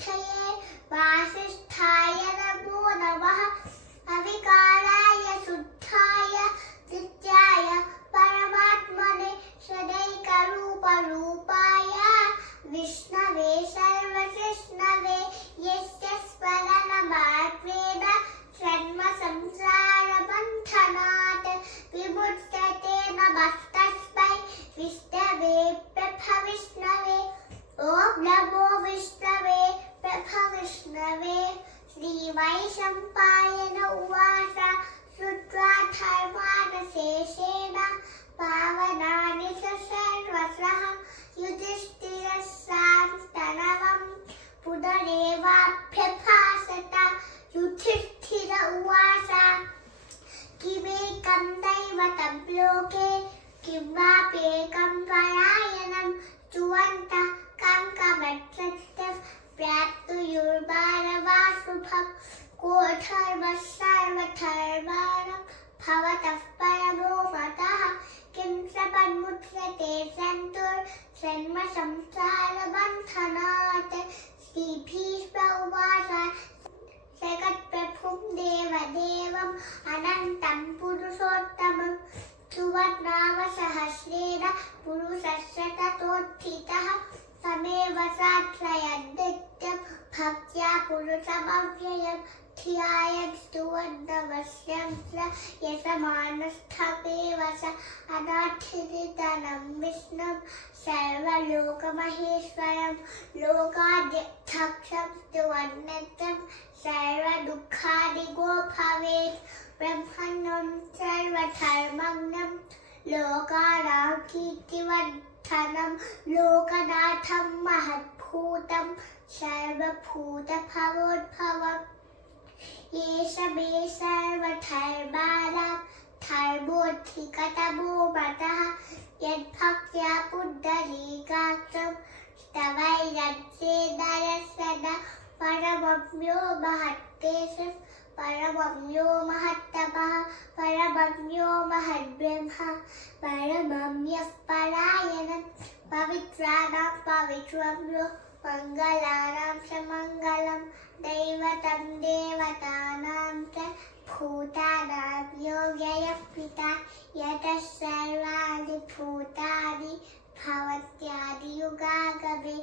निधये वासिष्ठाय नमो नमः अविकाराय शुद्धाय नित्याय परमात्मने सदैकरूपरूपाय विष्णवे सर्वकृष्णवे यस्य स्मरणमात्रेण जन्मसंसारबन्धनात् विमुच्यते नमस्तस्मै विष्णवे प्रभविष्णवे ॐ नमो विष्णवे प्रभविष्णवे श्रीवैशम्पायन उवाच श्रुत्वा धर्मानशेषेण पावनानि च सर्वशः युधिष्ठिरस्सान्तनवं पुनरेवाभ्यभाषत युधिष्ठिर उवाच किमेकं दैवतं लोके किं वाप्येकं परायणं सुवन्तः कङ्कमत्सत्यः प्राप्तुयुर्बारवाशुभं को धर्मः सर्वधर्माणां भवतः परमो मतः किं सपन्मुच्यते जन्तुर्जन्मसंसारबन्धनात् श्रीभीष्म उवाच जगत्प्रभुं देवदेवम् अनन्तं पुरुषोत्तमं सुवर्णामसहस्रेण पुरुषस्य ततोत्थितः तमेव साक्षयन्नित्यं भक्त्या पुरुषमव्ययं ध्यायन् स्तुवन्नवश्यं च यशमानस्थमेव स अनाथिनिधनं विष्णुं सर्वलोकमहेश्वरं लोकाध्यक्षं स्तुवन्नित्यं सर्वदुःखादिगो भवेत् ब्रह्मणं सर्वधर्मज्ञं लोकानां कीर्तिवर्धनं लोकनाथं महद्भूतं सर्वभूतभवोद्भवम् एष मे सर्वधर्माणां धर्मोऽधिकतमो मतः यद्भक्त्या पुण्डरीकाक्षं स्तवैरच्चेदरसन परमम्यो महत्तेजः परमम्यो महत्तमः परमम्यो महद्ब्रह्म परमम्यः परायणः पवित्राणां पवित्रम्यो मङ्गलानां च मङ्गलं दैवतं देवतानां च भूतानां योग्यः पिता यतः सर्वाणि भूतानि भवत्यादियुगागमे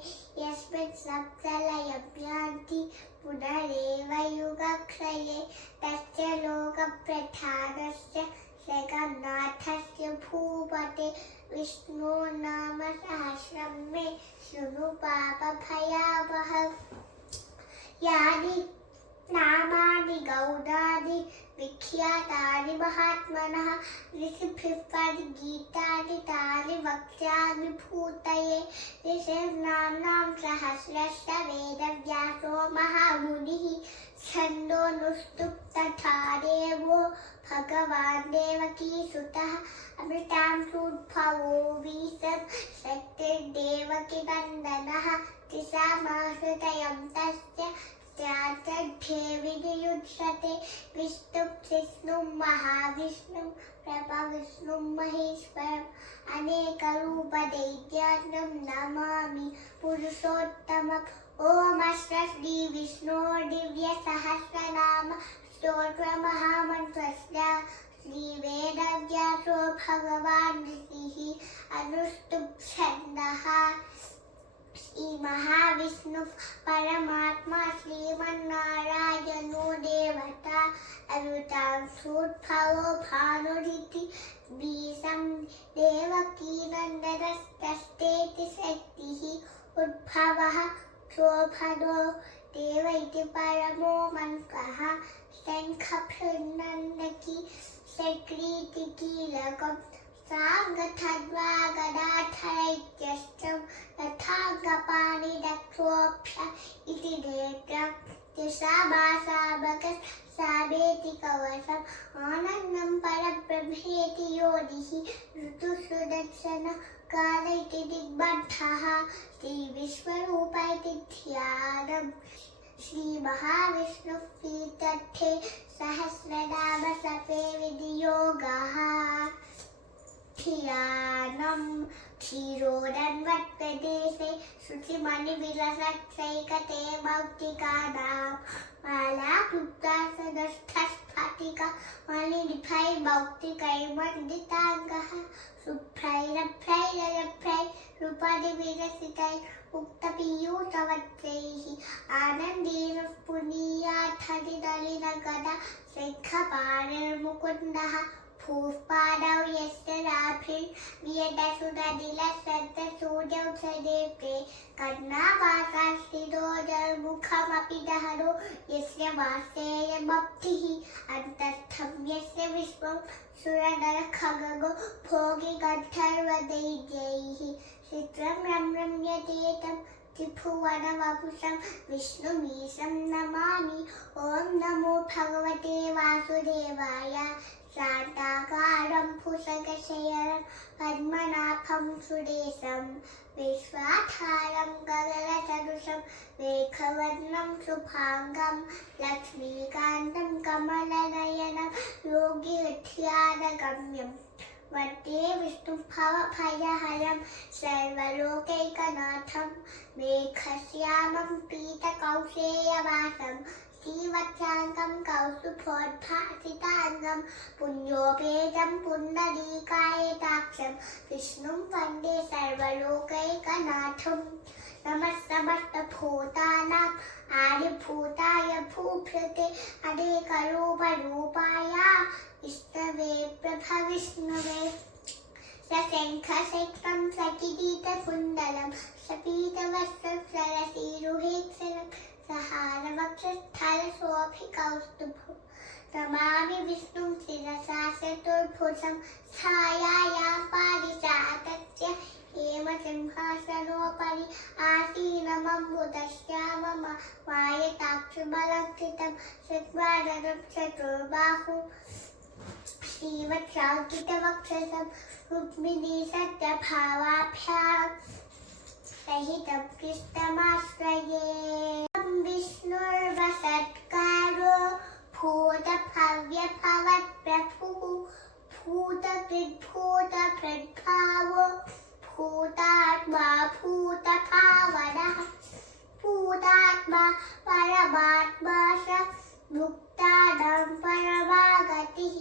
यस्मिन् सप्तलयं यान्ति पुनरेव युगक्षये तस्य लोकप्रधानस्य जगन्नाथस्य भूपते विष्णो नाम सहस्रं मे शृणु पापभयावहम् यानि नामानि गौणानि विख्यातानि महात्मनः ऋषिभिः परिगीतानि तानि वक्ष्यामि भूतये ऋषीणां सहस्रस्य वेदव्यासो महामुनिः छन्दोनुष्टुप् तथा देवो भगवान् देवकीसुतः अमृतां सूद्भवो वीसं शक्तिर्देवकीनन्दनः त्रिशामाहृदयं तस्य स्यात्तद्ध्ये विनियुज्यते विष्णुं विष्णुं महाविष्णुं प्रभविष्णुं महेश्वरम् अनेकरूपदैत्यानं नमामि पुरुषोत्तमम् ॐ श्रीविष्णो दिव्यसहस्रनाम स्तोत्रमहामन्त्रस्य शोभनो देव इति परमो मन्त्रः शङ्खभृन्नन्दकी सक्रीतिकीलकं साङ्गधर्वागदाधरैत्यष्टं तथाङ्गपाणिदक्षोभ्य इति नेत्रं दिशाभासाभगः सामेति कवचम् आनन्दं परब्रह्मेति योनिः ऋतुसुदर्शन काल इति दिग्बद्धः श्रीविश्वरूप इति ध्यानम् श्रीमहाविष्णुः प्रीत्यर्थे सहस्रनाम सपे विधियोगः। धियानं क्षीरोदन्वत्प्रदेशे श्रुतिमणिविलसत्सैकते मौक्तिकानां मालाक्लुप्ता सदस्थस्फटिका मणिनिफैर्मौक्तिकैर्मण्डिताङ्गः शुभ्रैरभ्रैरभ्रैरुपरिविलसितैः उक्तपीयूषवत्सैः आनन्देन पुनीयाथरिदलिनगदा शङ्खपाणिर्मुकुन्दः भूपादौ यस्य राभिर्वियदसुरनिलसद्दसूर्यौ सदेप्ते कर्णावासास्थितोदर्मुखमपि दहरो यस्य वासेयमब्धिः अन्तस्थं यस्य विश्वं सुरनरखगगो भोगि गन्धर्वदैत्यैः चित्रं रम्यतेतं त्रिभुवनवपुषं विष्णुमीशं नमामि ॐ नमो भगवते वासुदेवाय शान्ताकारं भुजगशयनं पद्मनाभं सुरेशं विश्वाधारं गगनसदृशं मेघवर्णं शुभाङ्गं लक्ष्मीकान्तं कमलनयनं योगिहृदयानगम्यं वन्दे विष्णुं भवभयहरं सर्वलोकैकनाथं मेघश्यामं पीतकौशेयवासं श्रीवत्साङ्गं कौस्तुभोद्भासिताङ्गं पुण्योपेतं पुण्डरीकायताक्षं विष्णुं वन्दे सर्वलोकैकनाथं नमः समस्तभूतानाम् आदिभूताय भूभृते अनेकरूपरूपाय विष्णवे प्रभविष्णवे सशङ्खचक्रं सकिरीटकुण्डलं सपीतवस्त्रं सरसीरुहेक्षणं सहारवक्षस्थलशोभिकौस्तुभं नमामि विष्णुं शिरसा चतुर्भुजं छायायां पारिजातस्य हेमसिंहासनोपरि आसीनमम्बुदश्यामम वायताक्षबलङ्कृतं चत्वारं चतुर्बाहुं श्रीवत्साङ्कितवक्षसं रुक्मिणी सत्यभावाभ्यां सहितं कृष्णमाश्रये विष्णुर्वसत्कारो भूतभव्यभवत्प्रभुः भूतकृद्भूतभृद्भावो भूतात्मा भूतभावनः भूतात्मा परमात्मा स मुक्तानां परमागतिः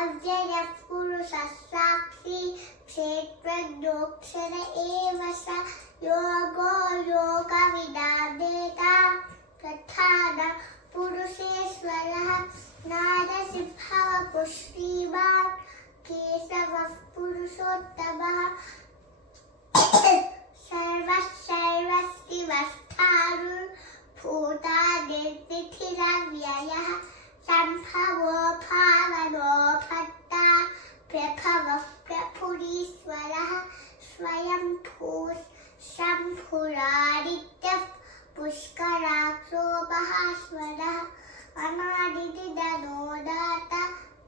अव्ययः पुरुषः साक्षी क्षेत्रज्ञोऽक्षर एव स योगो योगविदानेता प्रधान पुरुषेश्वरः नारसिंहः पुष्टिमान् केशवः पुरुषोत्तमः सर्वशैवस्तिवस्थारुर्भूतानिर्तिथिरव्ययः सम्भवो भावनो भर्ता प्रभवः प्रभुरीश्वरः स्वयंभूः शम्भुरादित्यः पुष्कराक्षो महाश्वरः अनादिदनो दाता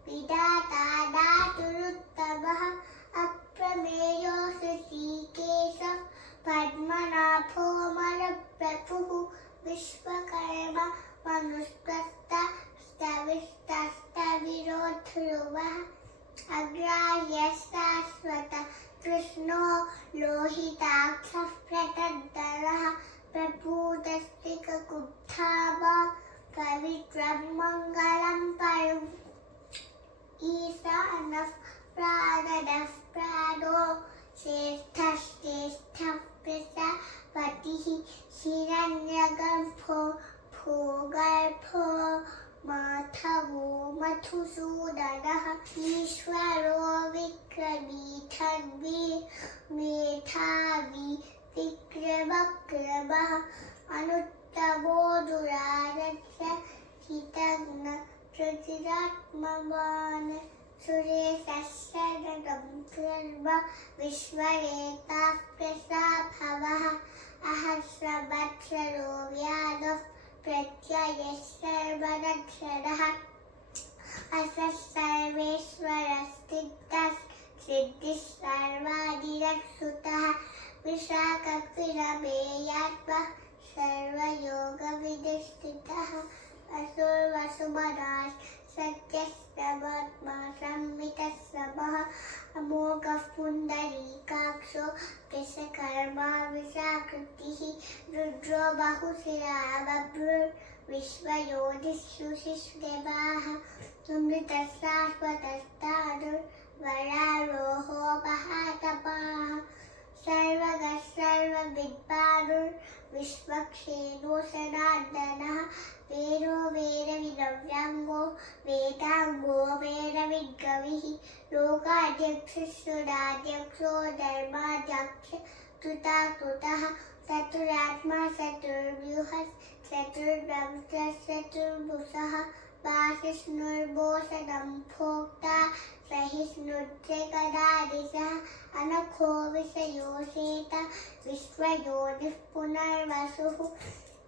विदाता दातुरुत्तमः अप्रमेयो ऋषिकेशः पद्मनाभो मलप्रभुः विश्वकर्मा मनुष्यस्तविस्तविरो ध्रुवः अग्राह्यः शाश्वतः कृष्णो लोहिताक्षः प्रतद्धरः प्रभूतस्तिककुब्धामा पवित्रं मङ्गलं परम् ईशानः प्राणदः प्राणो श्रेष्ठः प्रजापतिः हिरण्यगर्भो भूगर्भो माधवो मधुसूदनः ईश्वरो विक्रमी धन्वी मेधावी विक्रमक्रमः अनुत्तमो दुरारस्य हितज्ञ रुचिरात्मवान् सुरेशशरणं कर्म विश्वरेताः प्रसाभवः अहस्रवत्सरो व्याधः प्रत्ययः सर्वदक्षरः असः सर्वेश्वरस्थितः सिद्धिः सर्वादिरक्षुतः विशाखपिरमेयात्मः सर्वयोगविधिष्ठितः असुर्वसुमनाः सत्यस्तवत्मा संवितस्सवः अमोघः पुण्डरीकाक्षो कृशकर्मा विशाकृतिः रुद्रो बहुशिरा बभ्रुर्विश्वयोनिषु शिशुदेवाः अमृतशाश्वतस्तादुर्वरारोहो महातपाः सर्वगः सर्वविद्वानुर्विश्वक्षेणो सनातनः वेदो वेदविद्रव्याङ्गो वेदाङ्गो वेदविद्गविः लोकाध्यक्षो धर्माध्यक्ष कृताकृतः चतुरात्मा चतुर्व्यूहः चतुर्दंशः चतुर्भुजः वासिष्णुर्भूषणं भोक्ता सहिष्णुर्जगदादिशः अनखो विषयोषेत विश्वयोनिः पुनर्वसुः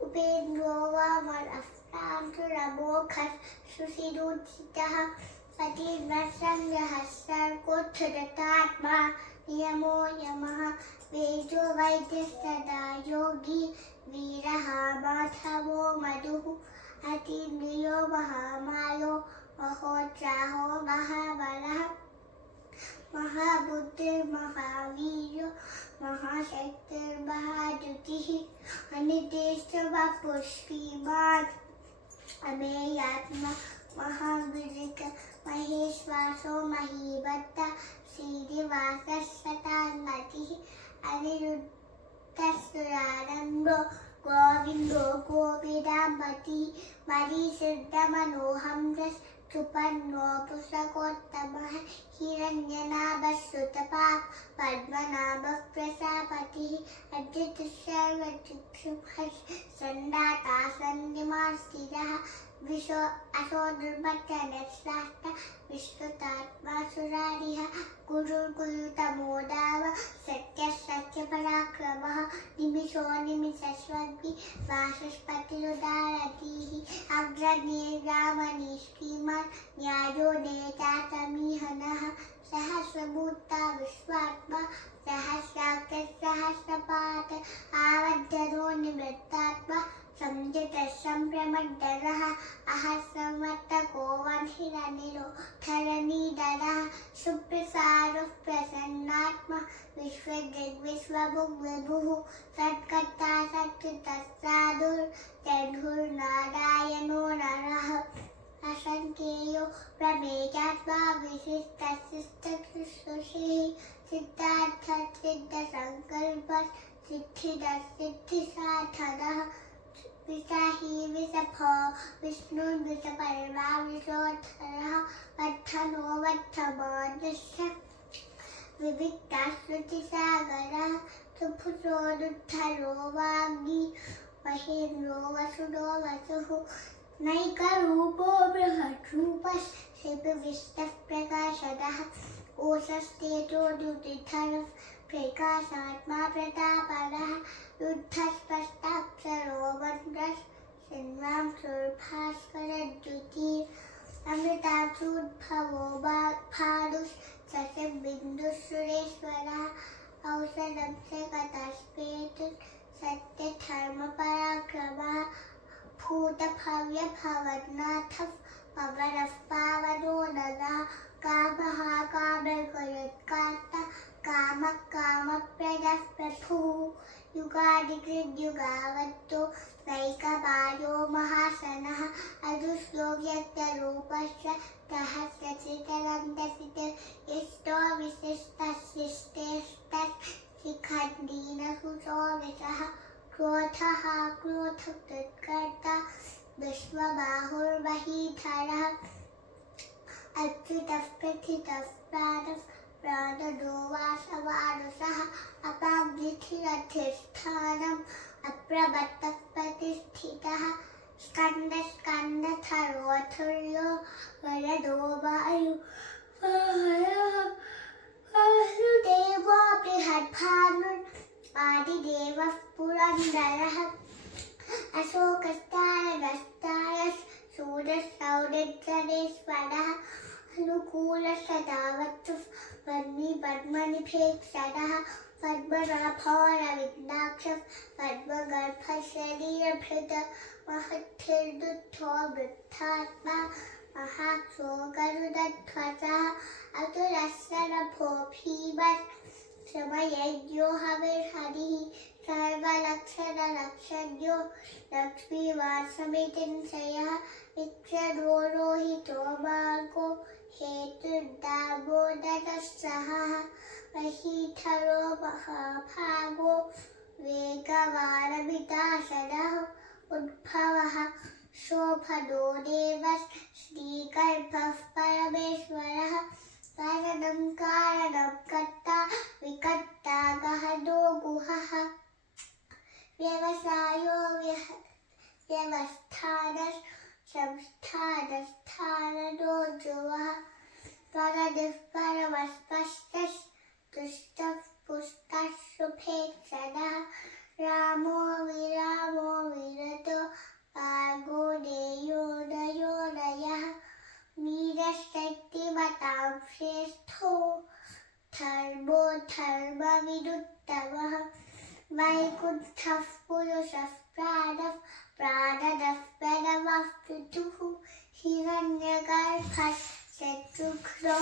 उपेन्द्रो वामनस्तान्तुरमोघः सुशिरुचितः पतिर्वसङ्गः सर्गोत्थरतात्मा नियमो यमः वेदो वैद्यस्तदा योगी वीरः माधवो मधुः अतीन्द्रियो महामायो महोत्साहो महाबलः महाबुद्धिर्महावीर्यो महाशक्तिर्महाद्युतिः अनिर्देशवपुः श्रीमान् अमेयात्मा महावीरिक महेश्वासो महीभट्टः श्रीनिवासः शतान्मतिः अनिरुद्धसुरानन्दो गोविन्दो गोविदाम्बतिः मरीसिद्धमनोहंसः सुपन्नो पुषकोत्तमः हिरण्यनाभः सुतपाक् पद्मनाभः प्रजापतिः अजितशर्वचक्षुः सन्दाता सन्निमास्थिरः विशो असो दुर्मत्तनश्राष्ट विश्रुतात्मा सुरारिः गुरुर्गुरुतमोदाव सत्यः सत्यपराक्रमः निमिषो निमिषस्वग्नि वाचस्पतिरुदारतिः अग्रनेर्गामनि श्रीमान् न्यायो नेता समीहनः सहस्रभूता विश्वात्मा सहस्राक्षः सहस्रपात् आवद्धनो निवृत्तात्मा संजितः सम्प्रमद्दरः अहस्रमत्तको वह्निरनिलो धरणीधरः सुप्रसारः प्रसन्नात्मा विश्वजग्विश्वभुग्विभुः सत्कर्ता सत्कृतस्साधुर्जघुर्नारायणो नरः असङ्ख्येयो प्रमेयात्मा विशिष्टशिष्टशुचिः सिद्धार्थः सिद्धसङ्कल्पः सिद्धिदः सिद्धिसाधनः विषाही विषभो विष्णुर्विषपरमा विषोत्तरः वर्धनो वर्धमानस्य विविक्तः श्रुतिसागरः सुभुजोरुद्धरो वाग्मी महेन्द्रो वसुदो वसुः नैकरूपो बृहद्रूपः शिवविष्टः प्रकाशदः ओषस्तेजो द्युतिधरः प्रकाशात्मा प्रतापदः युद्धस्पष्टाक्षरो वन्द्रः सिंहां सुरभास्करद्युतिः अमृताक्षुद्भवो भारुः शशिबिन्दुः सुरेश्वरः औषधं सकतस्पेतुः सत्यधर्मपराक्रमः भूतभव्यभवन्नाथः पवनः पावनो नरः कामः कामकरोत्कार्ता कामः कामप्रदः प्रभुः युगादिकृद्युगावत्तो नैकबायो महासनः अदुश्लोक्यरूपस्य सहस्रचितरन्दसितइष्टो विशिष्टशिष्टेष्टः शिखण्डीनहुषो विषः क्रोधः क्रोधकृत्कर्ता विश्वबाहुर्वहीधरः अच्युतः प्रथितः प्राणः प्राणदो वासवानुषः अपावृथिरधिष्ठानम् अप्रमत्तः प्रतिष्ठितः स्कन्दस्कन्दधरोऽथुर्यो वरदो वायुदेवो बृहद्भानुरादिदेवः पुरन्दरः अशोकस्तारनस्तारः सूरसौरजनेश्वरः अनुकूलसदावतुः पद्मनिभेक्षणः पद्मनाभो रविन्द्राक्षः पद्मगर्भः शरीरभृतः महद्भिर्दुद्धो वृद्धात्मा महाक्षो गरुडध्वजः अतुलस्य नभो भीमः श्रमयज्ञो हविर्हरिः सर्वलक्षणलक्षण्यो लक्ष्मीवासमितिंसयः विक्षरो रोहितो मार्गो हेतुर्दामोदरस्सहः महीधरो महाभागो वेगवानमितासनः उद्भवः शोभनो देवः श्रीगर्भः परमेश्वरः कारणं कर्ता विकर्ता गहनो गुहः व्यवसायो व्यवस्थानः संस्थानस्थानो ध्रुवः परदिः परमस्पष्टः तुष्टः पुष्टः शुभेक्षणः रामो विरतो पागो देयो नयो नयः वीरशक्तिमतां श्रेष्ठो धर्मो धर्मविरुद्धमः वैकुण्ठः पुरुषः प्राणः प्राणदः प्रणवः पितुः हिरण्यगर्भः शत्रुघ्नो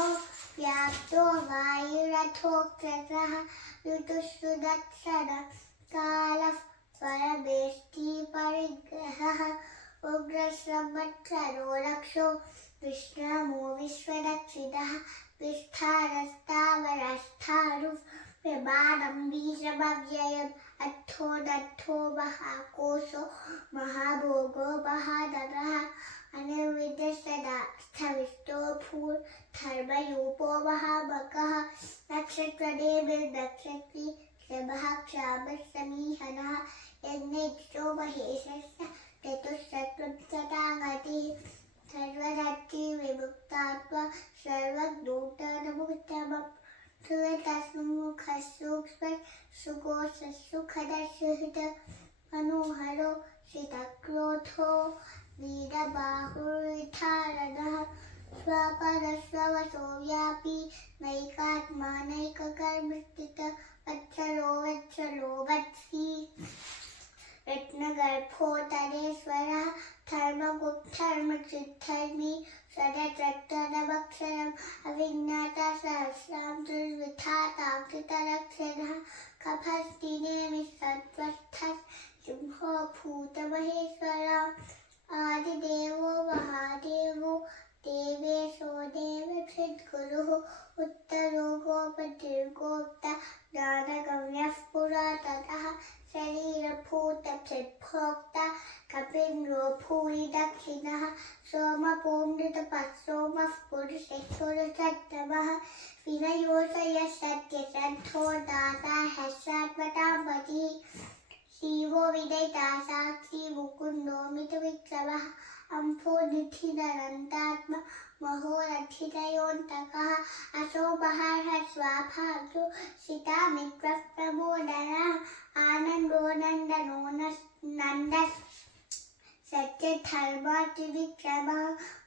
व्याप्तो वायुरथोक्षसः ऋतुसुदर्शनः कालः परमेष्टि परिग्रहः उग्रसंवत्सरो रक्षो विश्रामो विश्वदक्षिणः विस्तारस्तावरस्थाणुः विमानं बीजमव्ययम् अर्थो दत्तो महाकोशो महाभोगो महाधनः अनिर्विद्यसदा स्थविष्टो भूर्धर्मयूपो महामकः नक्षत्रदेवीर्नक्षत्री क्षमः क्षामसमीहनः यज्ञेक्षो महेशस्य चतुष्चतुर्शताङ्गतिः सर्वरात्रि विमुक्तात्मा सर्वज्ञोत्तरमुत्तमम् सुरतस्मुखसूक्ष्मः सुकोशसुखदर्शितः मनोहरो शितक्रोधो वीरबाहुर्विधारणः स्वपरस्ववसो व्यापी नैकात्मानैककर्मस्थितः वत्सलो वत्सी रत्नगर्भोत्तरेश्वरः धर्मगुप्तधर्मचिद्धर्मी सदत्रत्तरमक्षरम् अविज्ञाता सहस्रां दुर्विधातां कृतलक्षणः कफस्तिनेमि सत्त्वस्थः सिंहो भूतमहेश्वरः आदिदेवो महादेवो देवेशो देवक्षिद्गुरुः उत्तरो गोपतिर्गोप्ता ज्ञानगम्यः पुरातनः शरीरभूतभृद्भोक्ता कपिन्द्रो भूरि दक्षिणः सोमपोमृतपः सोमः पुरुषेश्वरसत्तमः विनयोषयः सत्यसन्धो दाता ह्यसात्मताम्पतिः शिवो विदयिता साक्षी मुकुन्दो मितविक्रमः अम्फोनिधिरनन्तात्मा महोरथितयोऽन्तकः असो महार्हः स्वाभाग्यो सीतामित्रः प्रमोदनः आनन्दो नन्दनो नन्दः सत्यधर्मातिविक्रमः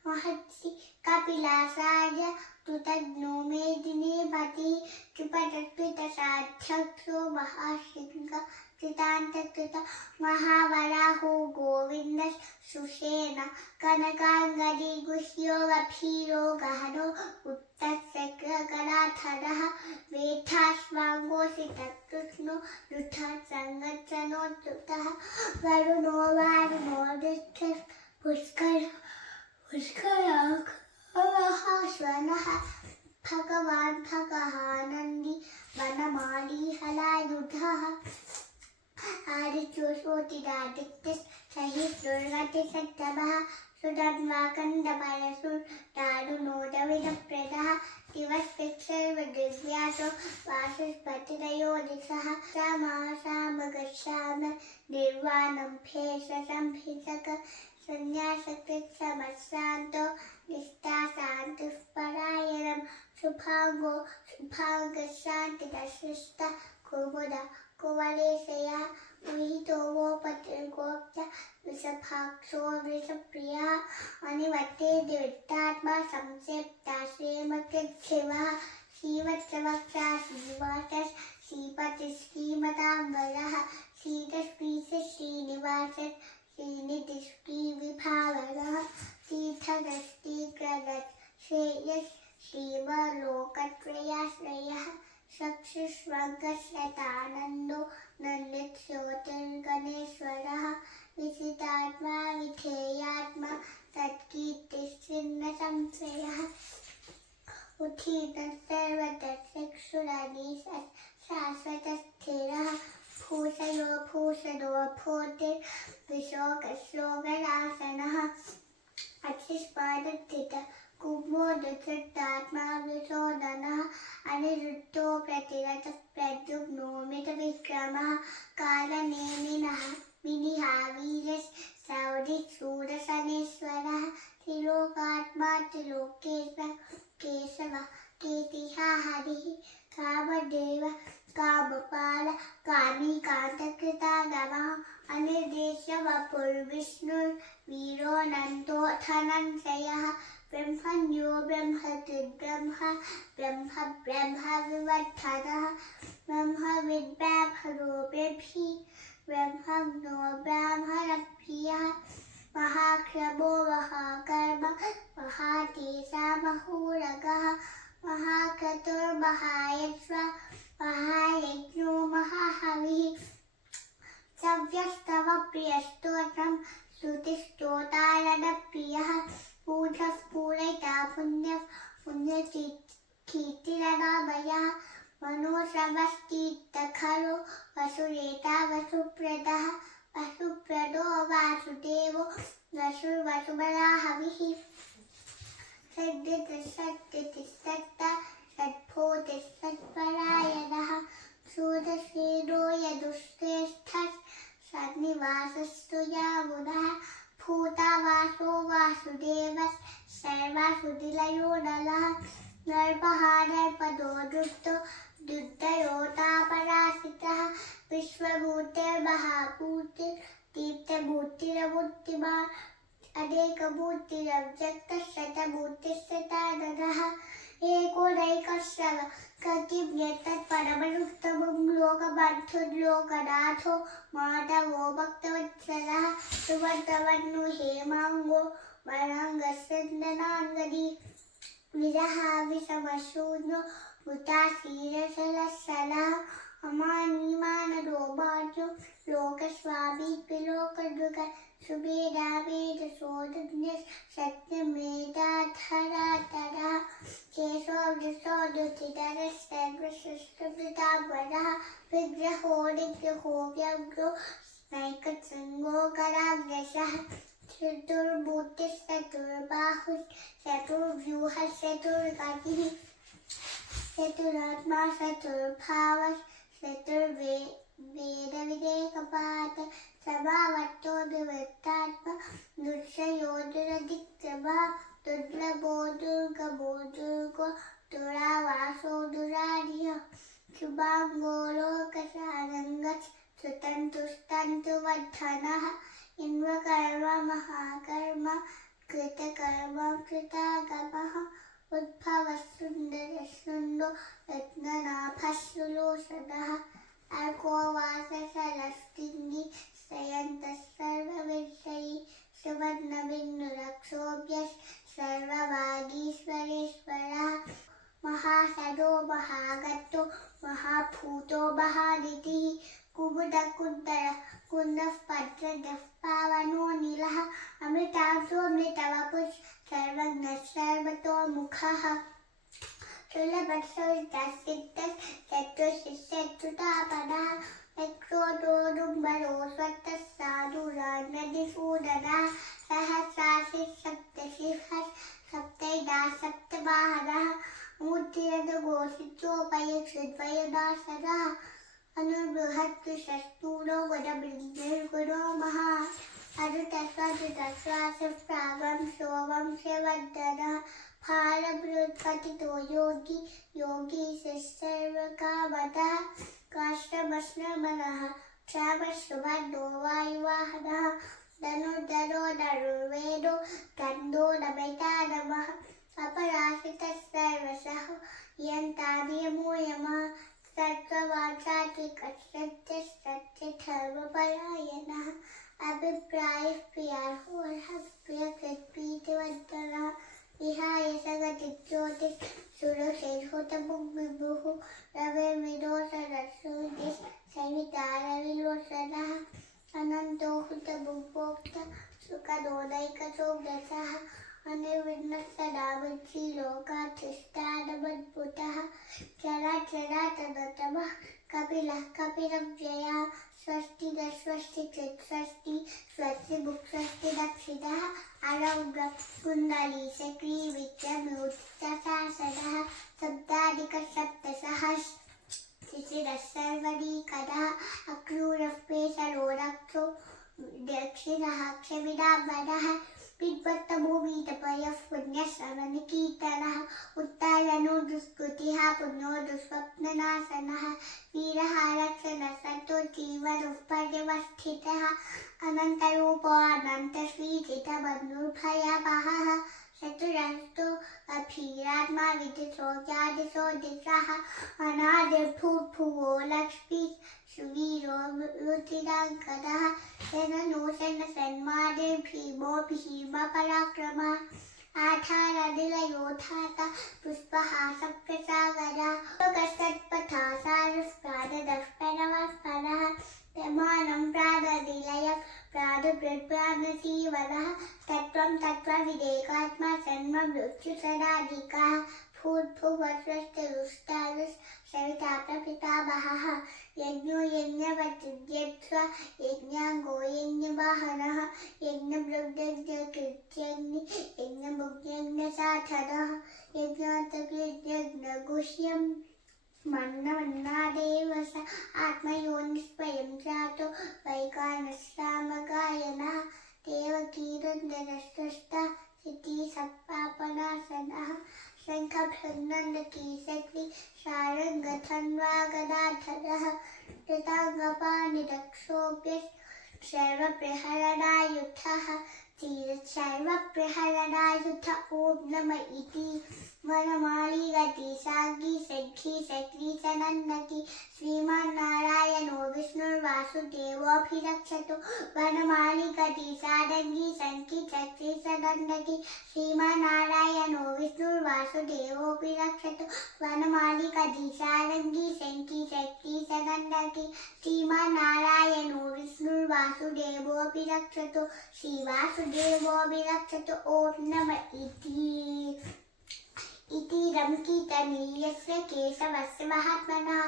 महर्षि कपिलाचार्य कृतज्ञो मेदिनीपतिः कृपतत्वितसाध्यक्षो महासिंहः कृतान्तकृत महावराहो गोविन्दः सुषेण कनकाङ्गदी गुह्यो गभीरो गहनो उत्तत्सक्रकराधरः वेदाश्वाङ्गोषितकृष्णो रुद्धसङ्गच्छनोद्धतः वरुणो वारुणोदित्यः पुष्कराश्वनः भगवान् भगहानन्दी वनमाली हलायुधः आदित्योषोतिरादित्यः सहिष्णुर्गतिसत्तमः सुधन्वाकन्दपरशुर्दारुणोदविदप्रदः दिवस्पिक्षर्वदिव्यासो वाचस्पतिरयो दिशः समासामगच्छाम निर्वाणं भेषसंभिषक संन्यासकृत्समशान्तो निष्ठाशान्तिः परायणं शुभाङ्गो शुभाङ्गशान्तिदशिष्टा कुमुदा कुवलेशयः विहितो गोपतिर्गोप्ता वृषभाक्षो वृषप्रियः अनिवर्ते दिवित्तात्मा संक्षेप्ता श्रीमकृच्छिवः श्रीवत्सवक्षा श्रीवासः श्रीपतिः श्रीमताम्बरः श्रीतस्पीशः श्रीनिवासः श्रीनिधिः श्रीविभावरः श्रीधरः उत्थितः सर्वतः चक्षुरादिशः शाश्वतः स्थिरः भूषयो भूषणो भूतिर्विशोकश्लोकनाशनः अक्षिस्पादस्थितः कुम्भोदधृतात्मा विशोधनः अनिरुद्धो प्रतिरतः प्रद्युम्नो मितविक्रमः कालनेमिनः मिनिहा वीरशौरिशूरशनेश्वरः त्रिलोकात्मा त्रिलोकेश्वर केशवः कीर्तिः हरिः कामदेवः कामपाल कामिकान्तकृतागमः अनिर्देशवपुर्विष्णुर्वीरोऽनन्तो धनञ्जयः ब्रह्मण्यो ब्रह्मकृद्ब्रह्म ब्रह्म ब्रह्मविवर्धनः ब्रह्मविद्ब्रह्मरूपिभिः ब्रह्मज्ञो ब्राह्मणप्रियः महाक्रमो महाकर्म महातेजा महोरगः महाक्रतुर्महायज्वा महायज्ञो महाहविः सव्यस्तव प्रियस्तोत्रं श्रुतिस्तोतारणप्रियः पूजः पूरयिता पुण्यः पुण्यकीर्तिरनामयः मनोश्रवस्तीर्थखरो वसुरेता वसुप्रदः वसुप्रदो वासुदेवो वसुर्वसुमराहविः सद्यतिसत्ता सद्भूतिसत्परायणः सूदसेनो यदुश्रेष्ठः सन्निवासस्तु यामुनः भूतावासो वासुदेवः सर्वासुनिलयो नलः नर्पः नर्पदो दुग्धो दुग्धयोतापरासितः विश्वभूतिर्महाभूतिर्दीप्तभूतिरमूर्तिमान् अनेकभूतिरव्यक्तः शतभूतिस्सताननः एकोनैकश्रव कतिं यत्तत्परमनुत्तमं लोकबन्धुर्लोकनाथो माधवो भक्तवत्सलः सुमन्तवन्नु हेमाङ्गो वराङ्गसन्दनाङ्गदी विरहाविषमशून्यो मुताशीरसलसलः अमानिमानरोमाञ्चो लोकस्वामी त्रिलोकदुःख सुमेधावेदसोदन्यः सत्यमेधाधराधरः केशोऽवृषोदुचितरः सर्वश्रेष्ठपिताम्बरः विग्रहो निग्रहो व्यग्रो नैकशृङ्गो कराग्रसः चतुर्भुतिः चतुर्बाहुः चतुर्व्यूहः चतुर्गतिः चतुरात्मा चतुर्भावः चतुर्वेदविदेकपात स्वभावतो विवृत्तात्मा दुर्जयो दुरधिक्रमः दुर्लभो दुर्गमो दुर्गो दुरावासो दुरार्यः शुभाङ्गो लोकसारङ्गः सुतन्तुस्तन्तुवर्धनः इन्द्रकर्म महाकर्म कृतकर्म कृतागमः उद्भवः सुन्दरसुन्दो रत्ननाभः सुलोचनः अर्को वाससरस्तिङ्गी शयन्तः सर्वविषयी सुवर्णबिन्दुरक्षोभ्यः सर्ववागीश्वरेश्वरः महासदो महागतो महाभूतो महानिधिः कुमुदकुन्दरः कुन्दः पद्मजः पावनो नीलः अमृतांशोऽमृतवपुः सर्वज्ञः सर्वतोमुखः सुलभसवितसिद्धः चतुर्शिष्यच्युतापदः यक्षोदोदुम्बरो स्वतः साधुरान्नदिसूदनः सहस्राशिः सप्तशिखः सप्तैदा सप्तबाहनः मूर्तिरथघोषितोपयक्षुद्वयदासनः अनुबृहत्कृशस्तूलो गजबृन्दिर्गुणो महा अरुतस्वादुतस्वासप्रागं सोमंशवर्धनः फालबृहत्पतितो योगी योगी सर्वकामदः काष्ठमश्नमनः क्षामशुभन्नो वायुवाहनः धनुर्धरो धनुर्वेदो गन्धो नमिता नमः अपराशितः सर्वशः यन्तानियमो यमः सत्त्ववाचातिकसत्यधर्मपरायणः अभिप्रायः प्रियार्होरः प्रियकृत्प्रीतिवर्धनः विहाय सगतिज्योतिः सुरसेहोतमुग्विभुः रविर्विदोषरसूर्यः सवितारविलोचनः अनन्तो हुतमुपोक्त सुखदोदैकसोऽग्रसः अनिर्विण्णस्तदावृत्ति लोकाधिष्ठानमद्भुतः चराचराचरतमः कपिलः कपिलव्ययः स्वस्ति न स्वस्ति चित् स्वस्ति स्वस्ति बुक् स्वस्ति दक्षिणः अरौद्र कुण्डली सक्री विक्रमोत्तसासनः सप्ताधिकसप्तसहस्र शिशिरः सर्वणीकरः अक्रूरः पेशरो रक्षो दक्षिणः क्षमिदाम्बरः पिबत्तमो वीतपयः पुण्यश्रवणकीर्तनः उत्तायनो दुष्कृतिः पुण्यो दुःस्वप्ननाशनः वीरः रक्षणः सतो जीवनः पर्यवस्थितः अनन्तरूपो अनन्तश्रीजितबन्धुर्भयवहः चतुरस्तो अभीरात्मा विदितो यादिशो दिशः अनादिर्भूर्भुवो लक्ष्मी सुवीरो रुचिराङ्करः शरणो शरणसन्मादे भीमो भीमपराक्रमः आधारनिलयोधाता पुष्पः सप्तसागरः लोकसत्पथा सारस्प्राददः परमस्परः प्रमाणं प्राणनिलयः प्राणबृहत्प्राणजीवनः तत्त्वं तत्त्वविदेकात्मा जन्ममृत्युसदाधिकः भूर्भुवस्वस्तरुष्टादुः सविता प्रपितामहः यज्ञो यज्ञवद्यज्ञ यज्ञाङ्गो यज्ञवाहनः यज्ञभृग्यज्ञकृत्यग्नि यज्ञभुग्यज्ञसाधनः यज्ञान्तकृत्यज्ञगुह्यम् मन्नमन्नादेव स आत्मयोनिस्वयं जातो वैकानस्रामगायनः देवकीरन्दरस्वस्तः सिद्धिसत्पापनाशनः शङ्खभृङ्नन्दकीशक्ति शारङ्गधन्वागदाधरः कृताङ्गपाणिदक्षोभ्यः सर्वप्रहरणायुधः सर्वप्रहरणायुध ॐ नमः इति वनमाली गति सागी सखी सक्री सनन्दकी श्रीमन्नारायणो विष्णुर्वासुदेवोऽभिरक्षतु वनमाली गति सारंगी संकी सक्री सनन्दकी श्रीमन्नारायणो विष्णुर्वासुदेवोऽभिरक्षतु वनमाली गति सारंगी संकी सक्री सनन्दकी श्रीमन्नारायणो विष्णुर्वासुदेवोऽभिरक्षतु श्रीवासुदेवोऽभिरक्षतु ॐ नमः इति रमकीर्तनीयस्य केशवस्य महात्मनः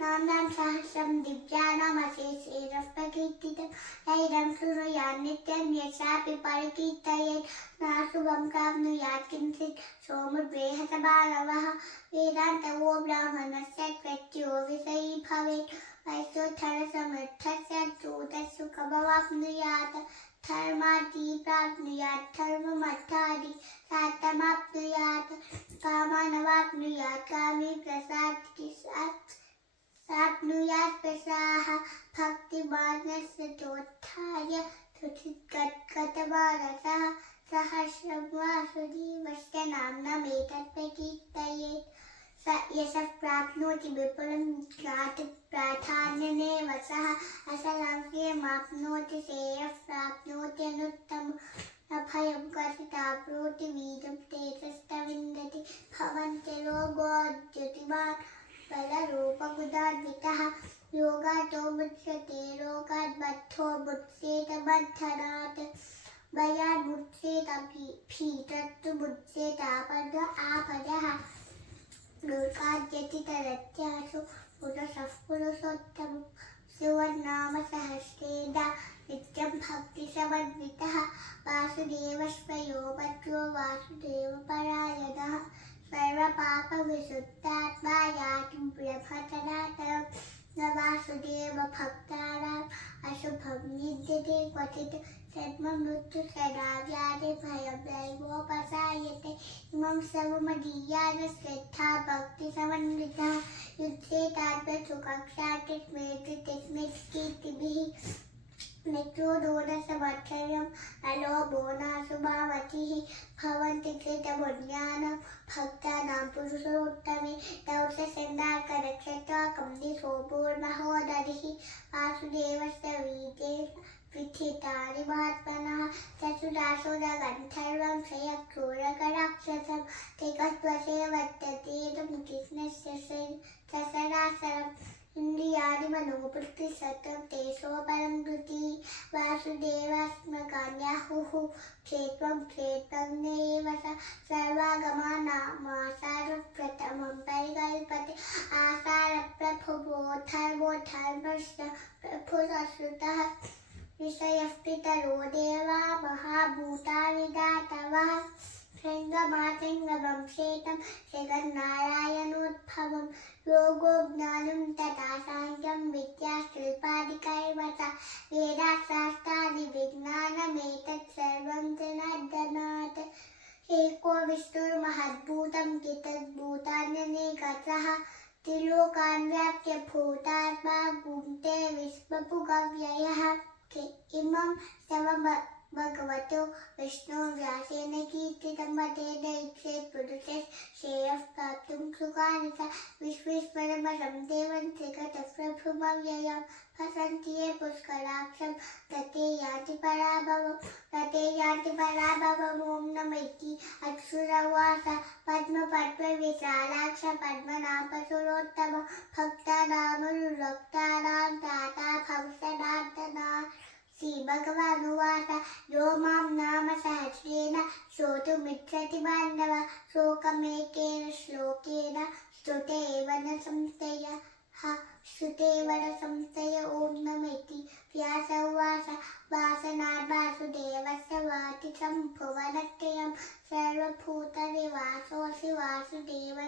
नाम्नां सहस्रं दिव्यानामशेषेण प्रकीर्तितं नैरं शृणुयात् नित्यं यशापि परिकीर्तयेत् नाशुभं प्राप्नुयात् किञ्चित् सोमबृहत्मानवः वेदान्तवो ब्राह्मणस्य कृत्यो विषयी भवेत् वैश्योत्थनसमर्थस्य चूतसुखमवाप्नुयात् धर्मादि प्राप्नुयात् धर्ममर्थादि सार्थमाप्नुयात् कामानवाप्नुयात् कामी प्रसादाप्नुयात् प्रसाः भक्तिमानस्य चोत्थाय तुथिगतमानसः सहस्रं वासुदेवस्य नाम्नमेतत् प्रकीर्तयेत् स यशः प्राप्नोति विपुलं प्राधान्यनेव सः असलं श्रियमाप्नोति श्रेयः प्राप्नोति अनुत्तमम् अभयं कथिताप्नोति वीरं तेजस्तविन्दति भवन्ति रोगोद्युतिमान् बलरूपगुदान्वितः योगातो मुच्यते रोगात् बद्धो मुच्येत बन्धनात् भयात् मुच्येत भीतस्तु मुच्येत आपदः दुर्गाद्यतितरत्यासु पुरुषः पुरुषोत्तमं शिवन्नाम सहस्रेण नित्यं भक्तिसमन्वितः वासुदेवस्वयो भद्रो वासुदेवपरायणः सर्वपापविशुद्धात्मा याति ब्रह्मतरातरं न वासुदेवभक्तानाम् अशुभं निद्यते क्वचित् जन्ममृत्युसदा व्याधिभयं दैवोपसायते इमं सर्वमदीयान श्रद्धा भक्तिसमन्वितः युद्धेतात्मसुखक्षातिस्मृतिस्मृतिकीर्तिभिः नित्योदोनसमर्थर्यं अलोभो नाशुभावतिः भवन्ति कृतपुण्यानां भक्तानां पुरुषोत्तमे दौषसन्दार्कनक्षत्राकं दिशोभोर्महोदधिः वासुदेवस्य वीतेन विथितानि महात्मनः चतुरासुरगन्धर्वं श्रेयक्षोरकराक्षसं त्रिकत्वसे वर्तते कृष्णस्य ससरासरं इन्द्रियादिमनोबुद्धि सत्त्वं तेषो परं धृति वासुदेवात्मकान्याहुः क्षेत्रं क्षेत्रज्ञेव सर्वागमानामासारप्रथमं परिकल्पते आसारप्रभवो धर्मस्य प्रभुसुतः ऋषयः देवा महाभूतानि दातवः शृङ्गमाशृङ्गमं शेतं जगन्नारायणोद्भवं योगो ज्ञानं तथा साङ्ख्यं विद्या शिल्पादिकैर्वच वेदाशास्त्रादि विज्ञानमेतत् सर्वं जनार्दनात् एको विष्णुर्महद्भूतं कितद्भूतान्यनेकशः त्रिलोकान् व्याप्य भूतात्मा भुङ्क्ते विश्वभुगव्ययः इमं सर्वं भगवतो विष्णुर्व्यासेन कीर्तितं वदेन इच्छेत् पुरुषेत् श्रेयः प्राप्तुं सुखानि च विश्वेश्वरमरं देवं त्रिगतप्रभुमव्ययं हसन्ति ये पुष्कराक्षं तते यान्ति पराभवम् ॐ नमः इति अक्षुरवास पद्मपद्मविशालाक्ष पद्मनाभसुरोत्तम भक्तानामनुरक्तानां दाता भवसनातना श्रीभगवानुवाच यो मां नाम सहस्रेण श्रोतुमिच्छति बान्धव श्लोकमेकेन श्लोकेन श्रुतेव न संशयः ॐ नमः इति व्यास उवाच वासनात् वासुदेवस्य वातिचं भुवनत्रयं सर्वभूतनिवासोऽसि वासुदेव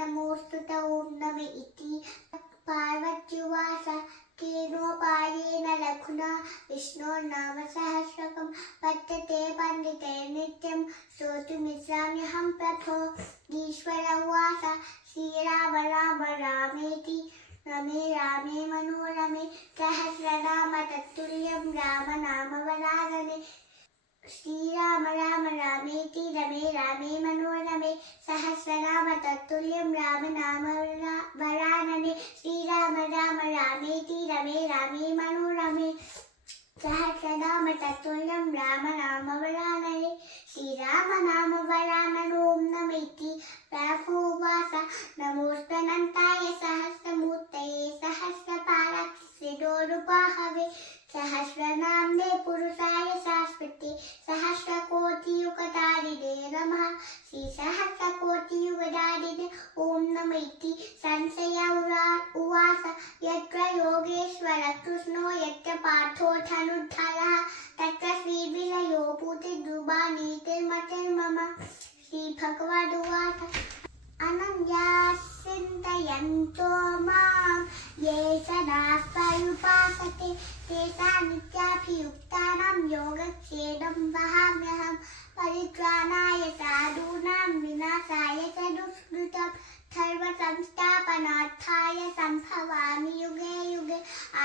नमोऽस्तु ॐ नमः इति पार्वत्युवाच केनोपायेन लघुना विष्णोर्नाम सहस्रकं पठ्यते पण्डितैर्नित्यं श्रोतुमिच्छाम्यहं प्रभो ईश्वर उवाच श्रीराम राम रामेति रमे रामे मनोरमे सहस्रनाम तत्तुल्यं राम नाम वरानने श्रीराम राम रामेति रमे रामे मनोरमे सहस्रनाम तत्तुल्यं राम नाम वरानने श्रीराम राम रामेति रमे रामे मनोरमे सहस्रनाम तत्तुल्यं राम नाम वरानने श्रीराम नाम वरानने ॐ नमः इति प्रभुवाच नमोऽस्तनन्ताय सहस्रमूर्तये सहस्रपालकश्रीडोरुबाहवे सहस्रनाम्ने पुरुषाय शाश्वते सहस्रकोटियुगधारिणे नमः श्रीसहस्रकोटियुगधारिणे ॐ नमः इति संशय उवाच यत्र योगेश्वर कृष्णो यत्र पार्थो धनुर्धरः तत्र श्रीविलयो पूतिर्दुर्बानीतिर्मतिर्मम श्रीभगवानुवाच अनन्याश्चिन्तयन्तो मां ये सदास्पर्युपासते तेषां नित्याभियुक्तानां योगक्षेमं वहाम्यहं परित्राणाय साधूनां विनाशाय च दुष्कृतं धर्मसंस्थापनार्थाय सम्भवामि युगे युगे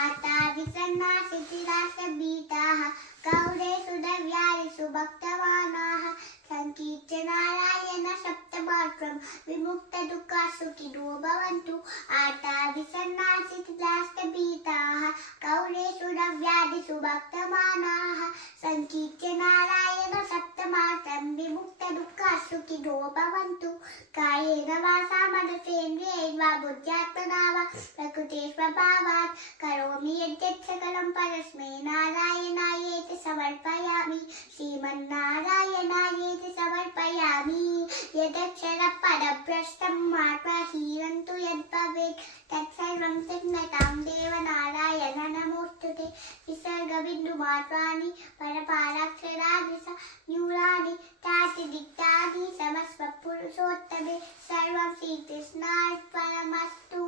आताविसन्नाशिथिराशभीताः गौरेषु दव्यादिषु भक्तवानाः सङ्कीर्तनारायण सप्तमात्रं विमुक्तदुःखसुखिनो भवन्तु आताविसन्नाशिथिराशभीताः गौरेषु दव्यादिषु भक्तवानाः सङ्कीर्तनारायण सप्तमात्रं विमुक्तदुःखसुखिनो भवन्तु कायेन वाचा मनसेन्द्रियैर्वा बुद्ध्यात्मना वा प्रकृतिस्वभावात् करोमि यद्यत् सकलं परस्मै नारायणायेति समर्पयामि श्रीमन्नारायणायेति समर्पयामि यदक्षरपदभ्रष्टं मार्गहीनं तु यद्भवेत् तत्सर्वं सिद्ध्यतां देवनारायण नमोऽस्तुते विसर्गबिन्दुमात्राणि परपालाक्षराणि न्यूनानि तातिदिक्तानि समस्वपुरुषोत्तमे सर्वं श्रीकृष्णार्पणमस्तु।